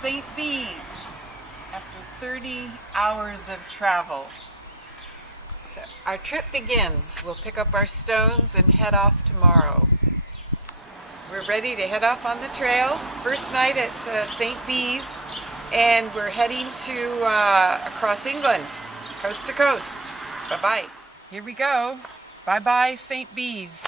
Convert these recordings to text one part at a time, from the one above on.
St. Bees after 30 hours of travel. So our trip begins. We'll pick up our stones and head off tomorrow. We're ready to head off on the trail. First night at St. Bees, and we're heading to across England, coast to coast. Bye-bye. Here we go. Bye-bye, St. Bees.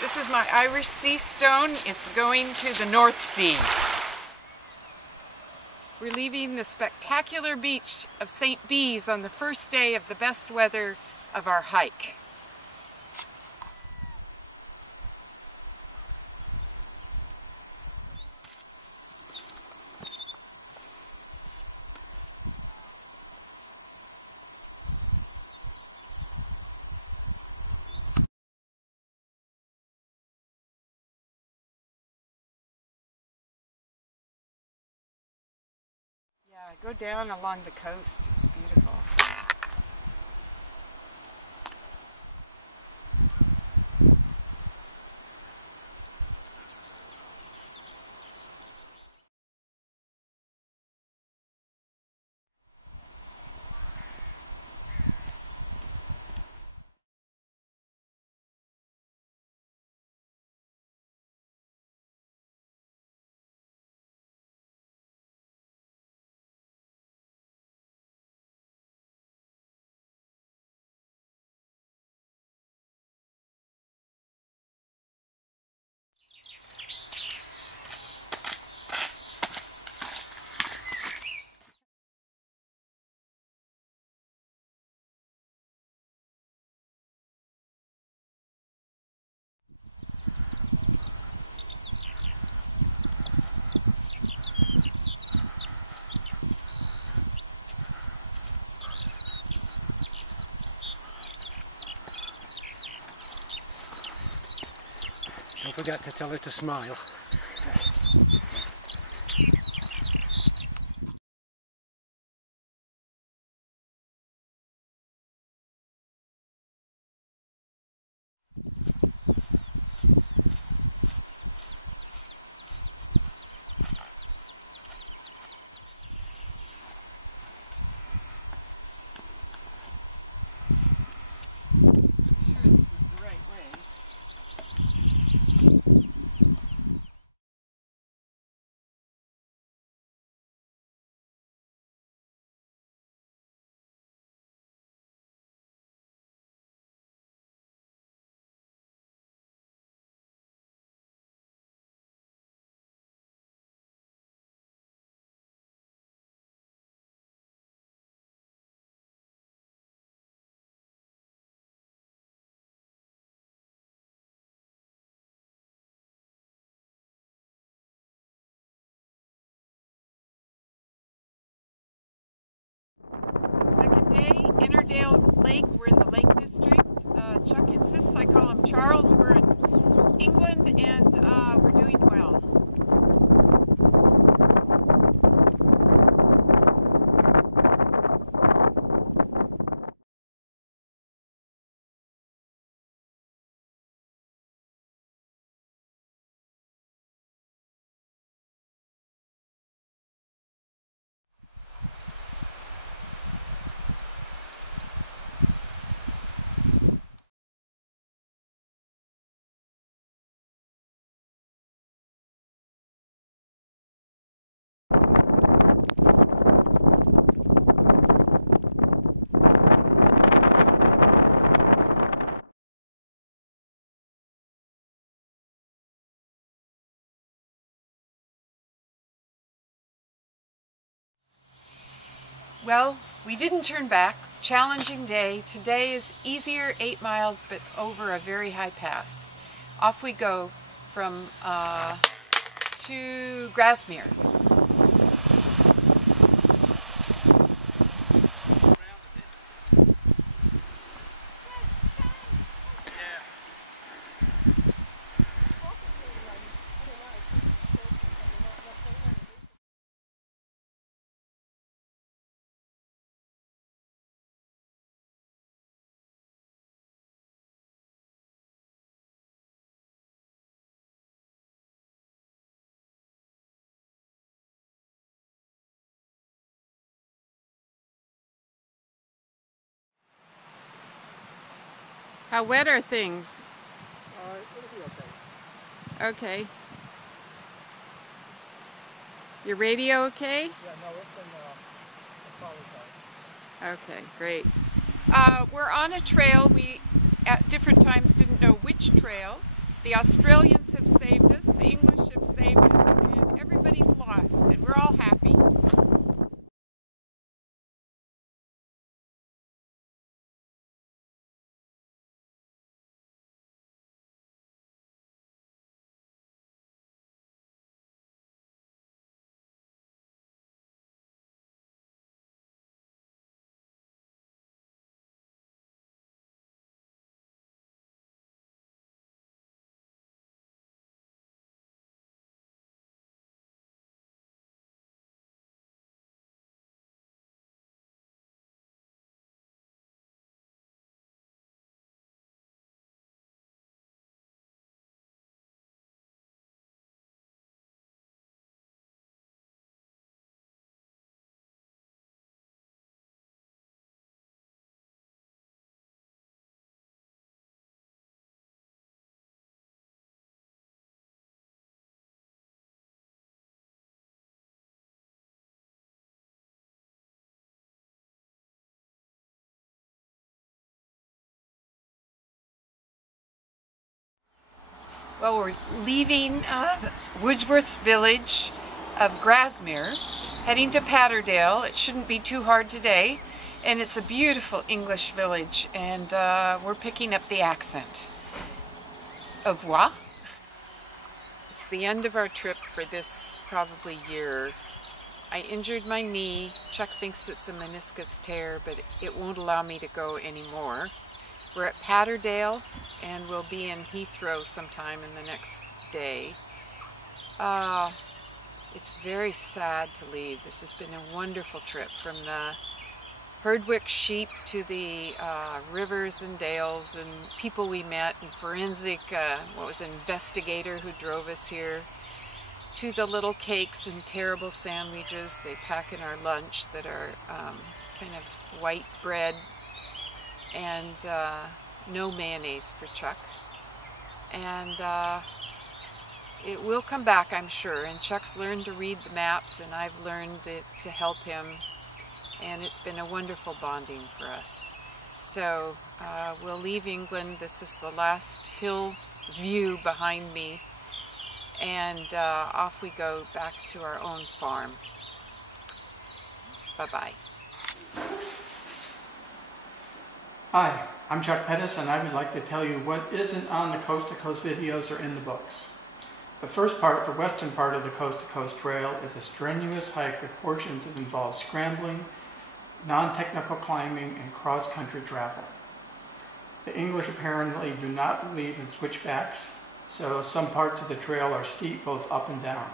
This is my Irish sea stone. It's going to the North Sea. We're leaving the spectacular beach of St. Bees on the first day of the best weather of our hike. Go down along the coast. It's beautiful. Don't forget to tell her to smile. Second day, Ennerdale Lake. We're in the Lake District. Chuck insists I call him Charles. We're in England and we're doing well. Well, we didn't turn back. Challenging day. Today is easier, 8 miles, but over a very high pass. Off we go from to Grasmere. How wet are things? It'll be okay. Okay. Your radio okay? Yeah, no, it's in the power. Okay, great. We're on a trail. We, at different times, didn't know which trail. The Australians have saved us, the English have saved us, and everybody's lost, and we're all happy. Well, we're leaving Wordsworth's village of Grasmere, heading to Patterdale. It shouldn't be too hard today, and it's a beautiful English village, and we're picking up the accent. Au revoir. It's the end of our trip for this probably year. I injured my knee. Chuck thinks it's a meniscus tear, but it won't allow me to go anymore. We're at Patterdale, and we'll be in Heathrow sometime in the next day. It's very sad to leave. This has been a wonderful trip, from the Herdwick sheep to the rivers and dales and people we met, and forensic, investigator who drove us here, to the little cakes and terrible sandwiches they pack in our lunch that are kind of white bread and no mayonnaise for Chuck. And it will come back, I'm sure, and Chuck's learned to read the maps, and I've learned to help him, and it's been a wonderful bonding for us. So we'll leave England. This is the last hill view behind me, and off we go back to our own farm. Bye-bye. Hi, I'm Chuck Pettis, and I would like to tell you what isn't on the Coast to Coast videos or in the books. The first part, the western part of the Coast to Coast Trail, is a strenuous hike with portions that involve scrambling, non-technical climbing, and cross-country travel. The English apparently do not believe in switchbacks, so some parts of the trail are steep both up and down.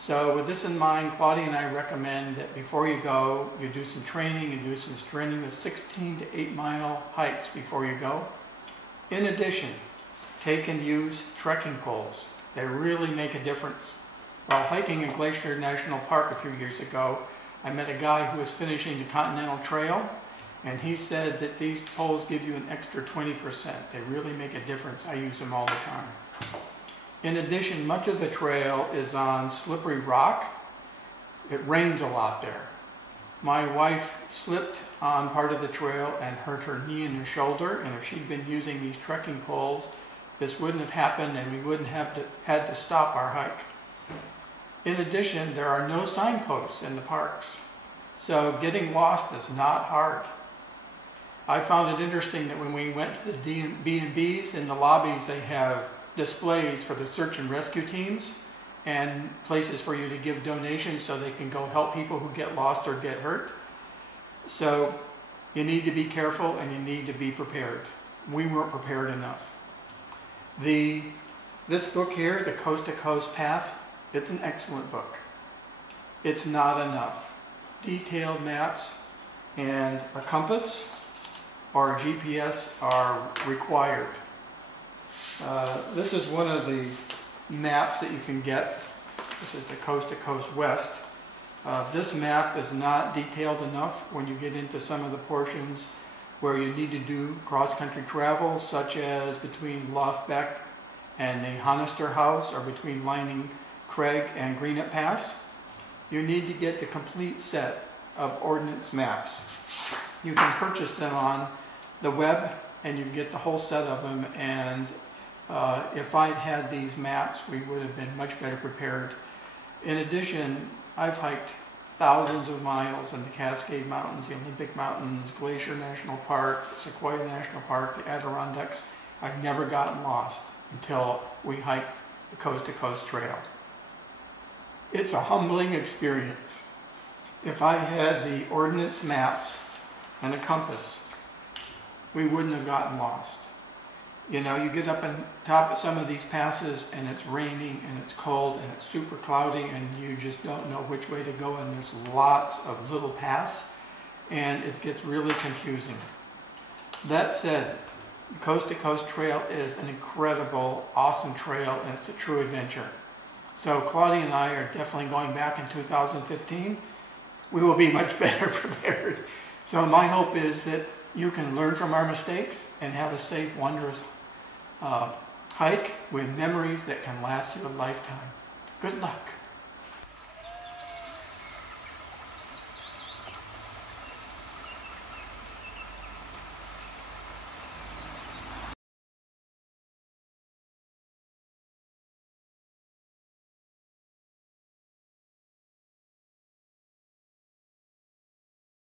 So with this in mind, Claudia and I recommend that before you go, you do some training, you do some strenuous 16 to 8 mile hikes before you go. In addition, take and use trekking poles. They really make a difference. While hiking in Glacier National Park a few years ago, I met a guy who was finishing the Continental Trail, and he said that these poles give you an extra 20%. They really make a difference. I use them all the time. In addition, much of the trail is on slippery rock. It rains a lot there. My wife slipped on part of the trail and hurt her knee and her shoulder, and if she'd been using these trekking poles, this wouldn't have happened, and we wouldn't have had to stop our hike. In addition, there are no signposts in the parks, so getting lost is not hard. I found it interesting that when we went to the B&Bs, in the lobbies they have displays for the search and rescue teams and places for you to give donations so they can go help people who get lost or get hurt. So you need to be careful and you need to be prepared. We weren't prepared enough. This book here, The Coast to Coast Path, it's an excellent book. It's not enough. Detailed maps and a compass or a GPS are required. This is one of the maps that you can get. This is the Coast to Coast West. This map is not detailed enough when you get into some of the portions. where you need to do cross-country travel, such as between Loft, Beck and the Honister House, or between Lining Crag and Greenup Pass, you need to get the complete set of ordnance maps. You can purchase them on the web, and you get the whole set of them, and if I'd had these maps, we would have been much better prepared. In addition, I've hiked thousands of miles in the Cascade Mountains, the Olympic Mountains, Glacier National Park, Sequoia National Park, the Adirondacks. I've never gotten lost until we hiked the Coast to Coast Trail. It's a humbling experience. If I had the ordnance maps and a compass, we wouldn't have gotten lost. You know, you get up on top of some of these passes and it's raining and it's cold and it's super cloudy and you just don't know which way to go, and there's lots of little paths and it gets really confusing. That said, the Coast to Coast Trail is an incredible, awesome trail, and it's a true adventure. So Claudia and I are definitely going back in 2015. We will be much better prepared. So my hope is that you can learn from our mistakes and have a safe, wondrous hike with memories that can last you a lifetime. Good luck.